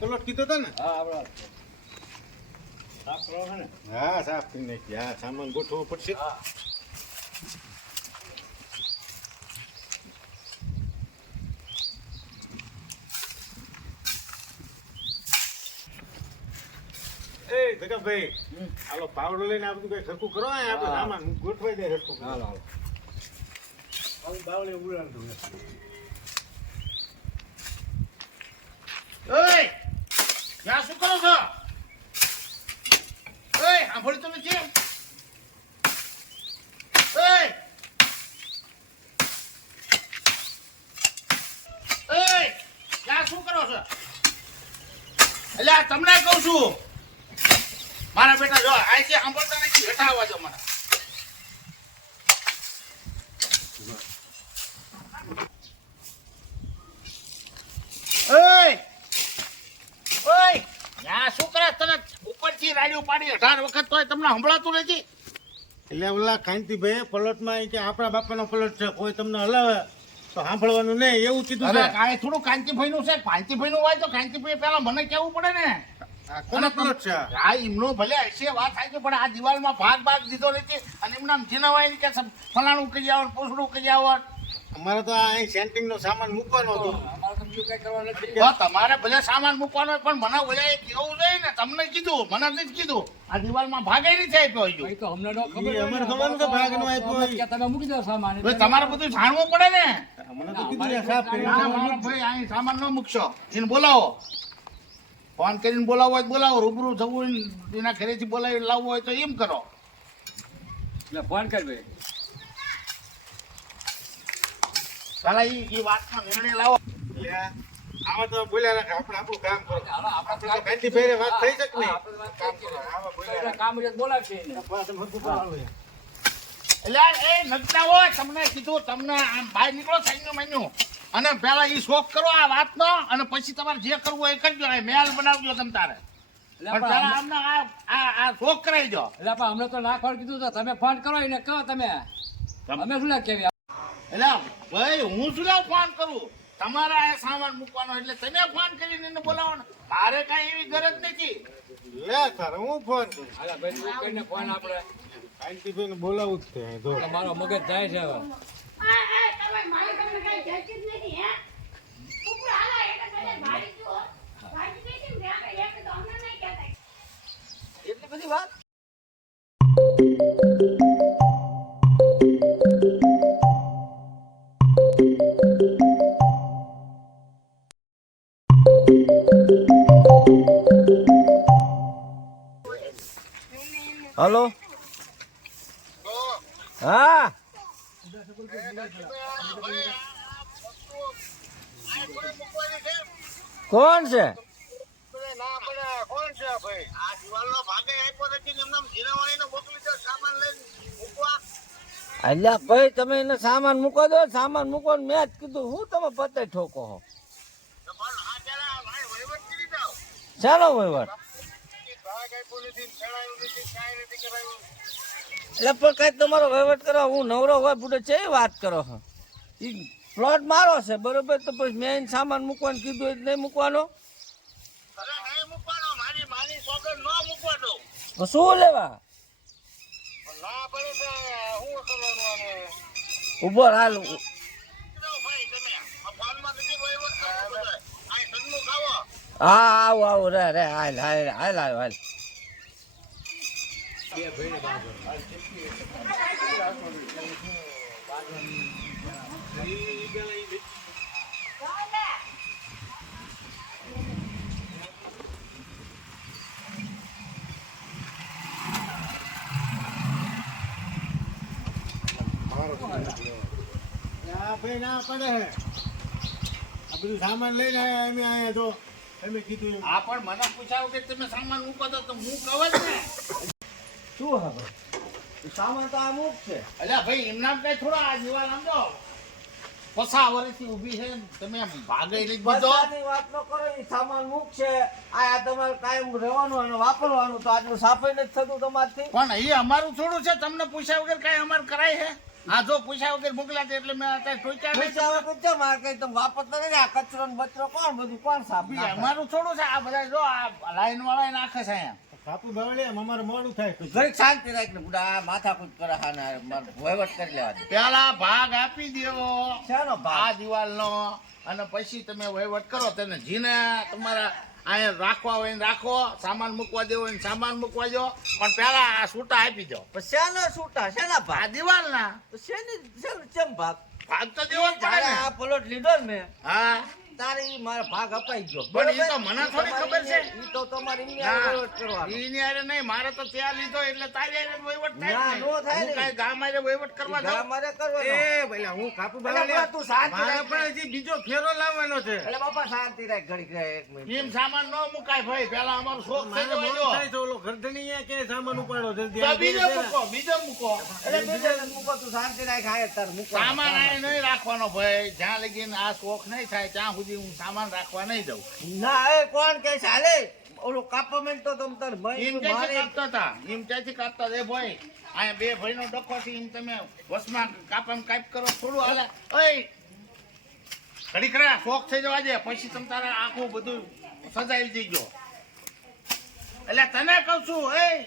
Plot કીધો હતો ને હા આપણા સાફ કરો છે ને? હા સાફ કરી નાખી હા સામાન ગોઠવો પડશે. હા. એ જગાભાઈ હમ. હાલો પાવડો લઈને આ બધું કઈ સરખું કરો આ આપણે. સામાન ગોઠવાઈ દે સરખું. હાલો હાલો. હવે બાવળે ઉડાડતું ઓય ત્યાં શું કરો છો? ઓય, સાંભળ્યું તમે ત્યાં શું કરો છો? એટલે આ તમને કહું છું. મારા બેટા, જો અહીંથી સાંભળતા નથી હેઠા આવવા દો મને ઓય ઓય યા શું કરે તને ઉપાડી અઢાર વખત તોય તમને સંભળાતું નથી. એટલે ઓલા કાંતિભાઈ પ્લોટમાં ઈ કે આપણા બાપાનો પ્લોટ છે કોઈ તમને હલાવે તો સાંભળવાનું નહીં એવું કીધું છે. આ થોડું કાંતિભાઈ નું છે. કાંતિભાઈ નું હોય તો કાંતિભાઈ પેલા મને કેવું પડે ને? કોનો પ્લોટ છે? આ? એમનો ભલે હશે વાત થાય છે પણ આ દિવાલમાં ભાગ ભાગ દીધો નથી. અને એમના જીનાવાય કે ફલાણું કરી આવો પૂછડું કરી આવો અમારે તો આ અહીં સેન્ટિંગ નો સામાન મૂકવાનો હતો. નથી. તમારે ભલે સામાન મૂકવાનો પણ મને બધા કેવું છે ને તમને કીધું મને નથી કીધું. આ દિવાલમાં ભાગે નહીં થાય હજુ. તો અમને ન ખબર અમને ખબર નથી ભાગનો આપ્યો તમે મૂકી દો સામાન. તમારે બધું જાણવું પડે ને. મને તો કીધું ના, ભાઈ અહીં સામાન ન મૂકશો. એને બોલાવો. ફોન કરીને બોલાવો હોય તો બોલાવો. રૂબરૂ થવું હોય ને એના ઘરેથી બોલાવી લાવવું હોય તો એમ કરો. એટલે ફોન કર ભાઈ. પેલા એ વાત વાતનો નિર્ણય લાવો. આમાં તો બોલ્યા આપણે આપણું કામ કરો. આપણે આપણે તો કાંતિભાઈને વાત થઈ શકે નહીં? કામ કરો આમાં બોલ્યા એટલે કામ બોલાવશે એ નગતા હોય તમને કીધું તમને આમ બહાર નીકળો સાઈનું મેન્યુ અને પેલા ઈ શોખ કરો આ વાતનો અને પછી તમારે જે કરવું હોય એ કરજો આ મેલ બનાવજો તમ તારે. એટલે પણ પણ અમને- અમને આ આ આ શોખ કરાવી દો એટલે પણ અમને તો ના ફોન કીધું તો તમે ફોન કરો એને કહો તમે. અમે શું કેવી એટલે ભાઈ હું શું લેવા ફોન કરું? તમારા આ સામાન મૂકવાનો એટલે તમે ફોન કરીને એને બોલાવો ને મારે કાંઈ એવી ગરજ નથી. લે સર હું ફોન અલા ભાઈ તું કરીને ફોન આપણે કાંતિભાઈને બોલાવું જ છે. મારો મગજ જાય છે હવે. આ આ તમે મારી તમને કઈ જતી જ નથી હે? ઉપર હાલા એટલે તમે ભાડી જુઓ. ભાડી બેસી ને આપણે એક તો અમને નહીં કહેતા એટલી બધી વાત હલો. હા. કોણ છે? અલ્યા ભાઈ તમે એને સામાન મૂકો દો. સામાન મૂકો મેં જ કીધું હું તમે પતે ઠોકો હો? ચાલો વહીવટ ભાગ આપ્યો નથી ચડાયું નથી કાંઈ નથી કરાયું એટલે પણ કઈ તમારો વહીવટ કરો હું નવરો હોય બુડે છે એ વાત કરો છો. એ પ્લોટ મારો છે બરોબર? તો પછી મેં સામાન મૂકવાનું કીધું એટલે નહીં મૂકવાનો? શું લેવા? ઊભો હાલ હા આવો હા આવું રે રે હાલ હાલ હાલ હાલ હાલ. ભાઈ ના પડે હે. આ બધું સામાન લઈને આયા અમે આયા જો. તમે કીધું આ પણ મને પૂછાયું કે તમે સામાન મૂકો તો તો હું કહું જ ને. શું હવે. સામાન તો આ મૂક છે. અલ્યા ભાઈ એમના કઈ થોડા આ દિવાલ આમ જો. પસા વર્ષથી ઊભી છે તમે ભાગે લઈ દીધો. વાત ન કરો એ સામાન મૂક છે. આ તમારે કાયમ રહેવાનું અને વાપરવાનું તો આટલું સાફે નથી થતું તમારથી. પણ એ અમારું થોડું છે તમને પૂછ્યા વગર કઈ અમારે કરાય છે? હા જો પૂછ્યા વગર મોકલ્યા છે એટલે મેં અત્યારે ટોચ્યા પૂછ્યા વગર હવે મારે કઈ તમે વાપરતા નથી. આ કચરો ને બચરો કોણ બધું કોણ સાફ? અમારું થોડું છે આ બધા જો આ લાઈન વાળા નાખે છે અહીંયા. કાપુ બાવળે અમારે મોડું થાય ઘડીક શાંતિ રાખ ને બુડા માથા માથાકૂટ કરે હા ને મારે વહીવટ કરી લેવા દે. પેલા ભાગ આપી દેવો શાનો આ દીવાલ નો અને પછી તમે વહીવટ કરો તેને જીને તમારા અહીંયા રાખવા હોય ને રાખો સામાન મૂકવા દેવો હોય ને સામાન મૂકવા દો. પણ પેલા આ છૂટા આપી દો શેના છૂટા શેના આ ભાગ દિવાલના. તો શેની ચમ ભાગ? ભાગ તો દેવો આ પ્લોટ લીધો ને મેં. હા. તારે મારો ભાગ અપાઈ ગયો પણ એ તો મને થોડી ખબર છે. એ તો તમારે વહીવટ કરવાનો. ઈની નહીં મારે તો ત્યાં લીધો એટલે તારી હારે વહીવટ થાય ના, નો થાય હું. કાંઈ ગામ આરે વહીવટ કરવા ઘા મારે કરવાનો. એ ભલા હું કાપુ બાવળિયા તું શાંતિ રાખ. પણ હજી બીજો ફેરો લાવવાનો છે એટલે બાપા શાંતિ રાખ ઘડી રહે એક મિનિટ એમ સામાન નો મુકાય ભાઈ પેલા અમારો શોખ થઈ મારે જવા થાય તો ઓલો ગરદણીયા કે સામાન ઉપાડો જલ્દી તો બીજો. મૂકો બીજો મૂકો એટલે બીજો મૂકો તું શાંતિ રાખ આયે તાર મૂકો સામાન આય નહીં રાખવાનો ભાઈ જ્યાં લગીને આ શોખ નહીં થાય ત્યાં સુધી હું સામાન રાખવા નહીં દઉં. ના એ કોણ કે છે? ઓલો કાપમેન્ટ તો તમ તાર ભાઈ એમ તું કાપતા હતા એમ કાપતા? એ ભાઈ આ બે ભાઈનો ડખો છે એમ તમે વસમાં કાપમ કાપ કરો થોડું હાલે. ઓય ઘડી કરા શોખ થઈ જવા દે પછી તમ તારા આખું બધું સજાવી ગયો એટલે તને કહું છું એ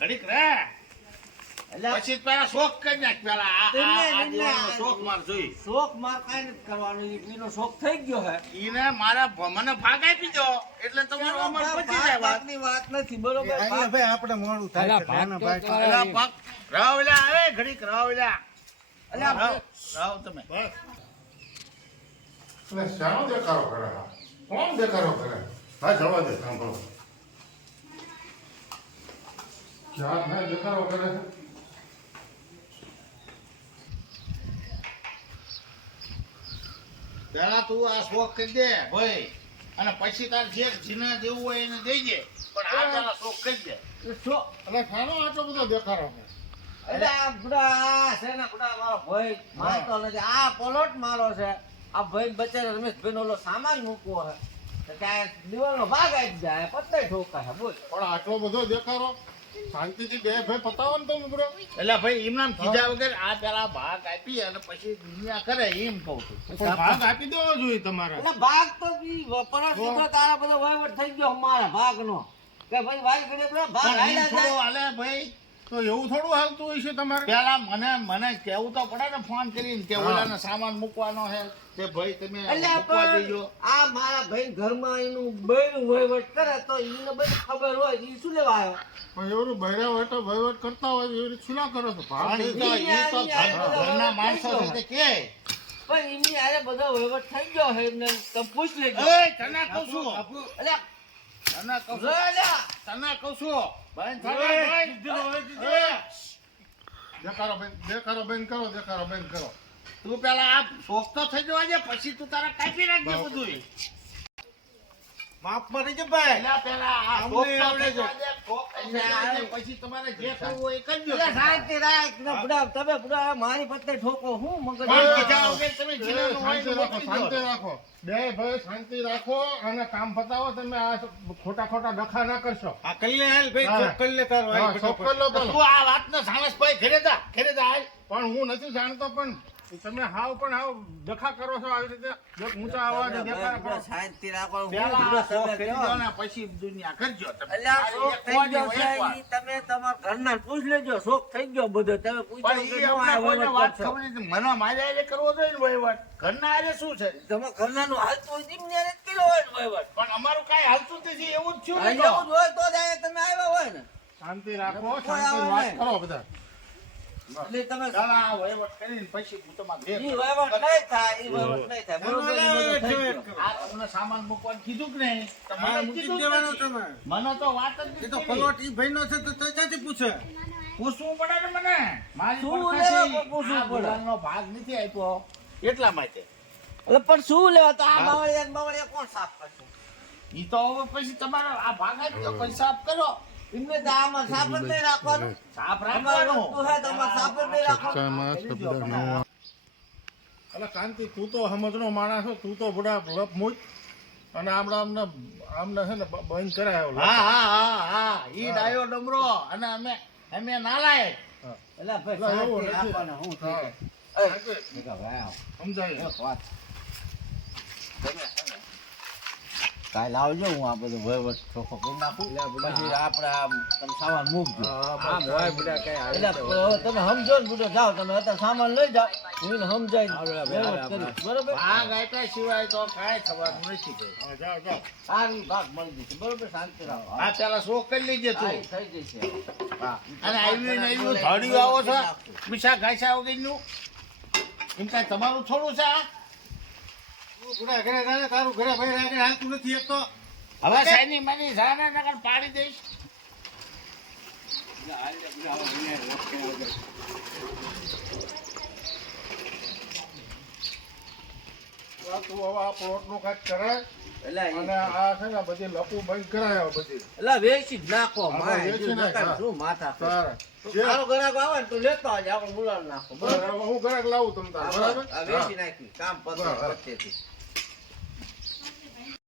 ઘડીક રે. પછી પેલા શોખ કરી નાખ પેલા. શોખ માર જોઈ. શોખ માર કઈ નથી કરવાનો. એનો શોખ થઈ ગયો હે. ઈને મારા મને ભાગ આપી દો. એટલે તમારો અમર પતી જાય વાત. ની વાત નથી બરોબર? ભાઈ આપણે મોડું થાય ભાગ અલા રાવલા આવે ઘડીક રાવલા. અલ્યા, રાવ રાવ તમે. એટલે શાનો દેખાડો કરે કોણ દેખાડો કરે હા જવા દે સાંભળો. ક્યાં દેખાડો કરે પેલા તું આ શોખ કરી દે ભાઈ. અને પછી તાર જે જીને દેવું હોય એને દઈ દે. પણ આ પેલા શોખ કરી દે. શોખ એટલે શાનો આટલો બધો દેખાડો છે. એટલે આ બુડા આ છે ને બુડા મારો ભાઈ મારતો નથી. આ પલોટ મારો છે. આ ભાઈ બચારે રમેશભાઈ ઓલો સામાન મૂકવો છે. તો કાંઈ દિવાલનો ભાગ આવી જાય પત્તે ઠોકા છે બોલ. પણ આટલો બધો દેખાડો. શાંતિથી બે ભાઈ પતાવો ને તમે બરો. એટલે ભાઈ એમનામ કીધા વગર આ પેલા ભાગ આપી અને પછી દુનિયા કરે એમ કહું છું. પણ ભાગ આપી દેવો જોઈએ તમારે. એટલે ભાગ તો સીધો તારા બધો વહીવટ થઈ ગયો અમારા ભાગનો. કે ભાઈ ભાઈ પેલો ભાગ હાલ્યા જાય. ભાઈ. તો એવું થોડું હાલતું હોય છે તમારે? પેલા મને મને કેવું તો પડે ને ફોન કરીને કે. ઓલાને સામાન મૂકવાનો છે તે ભાઈ તમે એટલે મૂકવા દેજો આ મારા ભાઈ ઘરમાં એનું બૈરું વહીવટ કરે તો એને બધી ખબર હોય એ શું લેવા આવ્યો? પણ એવું હોય તો વહીવટ કરતા હોય એવી રીતે શું ના કરો છો ભાગ પણ ઈ તો ઈ તો ઘરના માણસો છે તે કે? પણ એમની આરે બધો વહીવટ થઈ ગયો છે એમને તમે પૂછ લેજો. એ તને કહું છું. અલ્યા, તને કહું છું. અલ્યા. તને કહું છું. ઓય, દેખાડો બેન દેખાડો બેન કરો દેખાડો બેન કરો. તું પેલા આ શોખ તો થઈ જવા દે પછી તું તારા કાપી નાખજે બધું માફ મરી જાય ભાઈ પેલા પેલા આ અમને આવડે છે. પછી તમારે જે કરવું હોય કરજો શાંતિ રાખ ને બુડા તમે બુડા મારી પત્તે ઠોકો હું મગજ પણ કીધા વગર તમે એ, હોય શાંતિ રાખો મૂકી શાંતિ દો. રાખો બે ભાઈ શાંતિ રાખો અને કામ પતાવો તમે આ ખોટા ખોટા ડખા ના કરશો આ કલ્લે હાલ ભાઈ હા. ચોક કલ્લે તારો હાલ હા, ચોક ફટાફટ. કરી લો પેલો. તું આ વાતને જાણસ ભાઈ ઘરે જા ઘરે જા. પણ હું નથી જાણતો પણ તમે હાવ પણ હાવ દખા કરો છો આવી રીતે ઊંચા અવાજે દેખાડો કરો. શાંતિ રાખો ને પછી દુનિયા કરજો તમે. ને છે તમારા ઘરના પૂછ લેજો શોખ થઈ ગયો બધો તમે નો વહીવટ વાત ખબર નથી. મને મારે હારે કરવો જોઈએ ને વહીવટ. ઘરના આજે શું છે તમે ઘરનાનું હાલતું હોય ને કર્યો હોય ને વહીવટ. પણ અમારું કાંઈ હાલતું નથી એવું જ ને તો. એવું જ હોય તો જ તમે આવ્યા હોય ને શાંતિ રાખો શાંતિ વાત કરો બધા એટલે તમે ચાલો વહીવટ કરીને પછી હું તમારે ઈ વહીવટ નહીં થાય ઈ વહીવટ નહીં થાય. બરોબર ઈ અલાવે બધું થઈ છે. ગયું. આ તમને સામાન મૂકવાનું કીધું કે નહીં? તમારે મૂકી દેવાનો તમે. મને તો વાત જ એ તો કરી. પલોટ ઈ ભાઈનો છે તો તો પૂછે? પૂછવું પડે ને મને. મારી શું પૂછવું પડે? ભાગ નથી આપ્યો. એટલા માટે. એટલે પણ શું લેવા? તો આ. બાવળિયા બાવળિયા કોણ સાફ કરશે? ઈ તો હવે પછી તમારો આ ભાગ આપ્યો પછી સાફ કરો. એમને તો આમાં સાફ જ નહીં રાખવાનું. સાફ રાખવાનું. એટલે કાંતિ તું તો સમજનો માણસ તું તો બુડા લપ મૂક. અને અમને આમને છે ને બંધ કરાયો. હા હા હા હા. ઈ ડાયો ડમરો. અને અમે અમે નાલાયક. એટલે ભાઈ એવું હું. સમજાય. વાત. તમે છે ને, કાલે આવજો હું આ બધું વહીવટ ચોખ્ખો કરી નાખું. પછી આપણે આમ તમે સામાન મૂકજો. આમ હોય બધા કઈ એટલે તમે સમજો ને બધો જાઓ તમે અત્યારે સામાન લઈ જાઓ. હું સમજાય બરોબર? આ ગાયતા સિવાય તો કાંઈ થવાનું નથી સારી હા, જાઓ જાઓ. સારું ભાગ મળી જશે. બરોબર? શાંતિ રાખો આ પેલા શોખ કરી લેજે હા, તું થઈ જશે. હા. અને આવ્યું ને આવ્યું ધાડ્યું આવો છો. પીછા ઘાસા વગરનું. એમ કાંઈ તમારું થોડું છે આ? તું ઘરે તારું ઘરે ભાઈ રાખીને હાલતું નથી એક તો હવે સાઈની માની સાને નકર પાડી દઈશ તું હવે આ પ્લોટનું કાંઈક કરાય અને આ છે ને બધી લપુ બંધ કરાય બધી એટલે વેચી જ નાખો. શું માથા. સારા ગ્રાહક આવે ને તું લેતો આવજે આપણે બોલાવી નાખો બરાબર હું ઘરે લાવું તમ તાર બરાબર વેચી નાખી કામ પતે હા, હા. પતેથી.